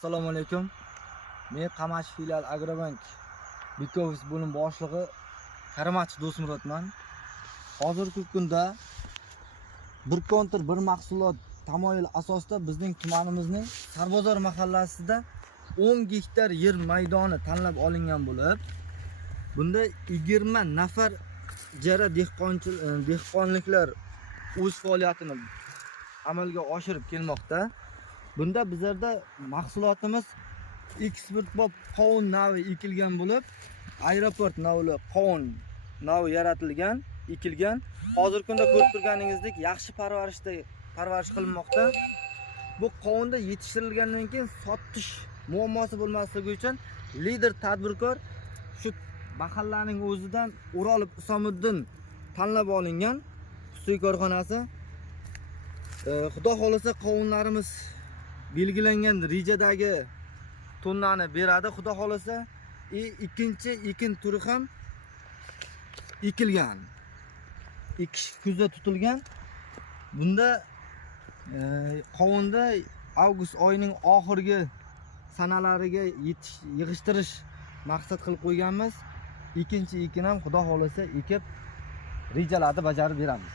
Assalomu alaykum. Men Qamash filial Agrobank Bikovis bo'lim boshlig'i Karimach Do'smurodman. Hozirgi kunda bir kontur bir mahsulot tamoyil asosida bizning tumanimizning Sarbozor mahallasida 10 gektar yer maydoni tanlab olingan bo'lib, bunda 20 nafar ijara dehqonliklar o'z faoliyatini amalga oshirib kelmoqda. Bunda bizlarda mahsulotimiz eksportbop qovun navi ekilgan bo'lib, aeroport navli qovun navi yaratilgan, ekilgan. Hozirgi kunda ko'rib turganingizdek yaxshi parvarish qilinmoqda. Bu qovunda yetishtirilgandan keyin sotish muammosi bo'lmasligi uchun lider tadbirkor shu mahallaning o'zidan O'rolov Isomiddin tanlab olingan xususiy korxonasi. Xudo xolasa qovunlarimiz belgilangan rejadagi tonnani beradi. Xudo xolasa ikkinchi ekin turi ham ekilgan. Ekish kuzda tutilgan. Bunda qovunda avgust oyining oxirgi sanalariga yig'ishtirish maqsad qilib qo'yganmiz. Ikkinchi ekin ham Xudo xolasa ekib rejalarni bajarib beramiz.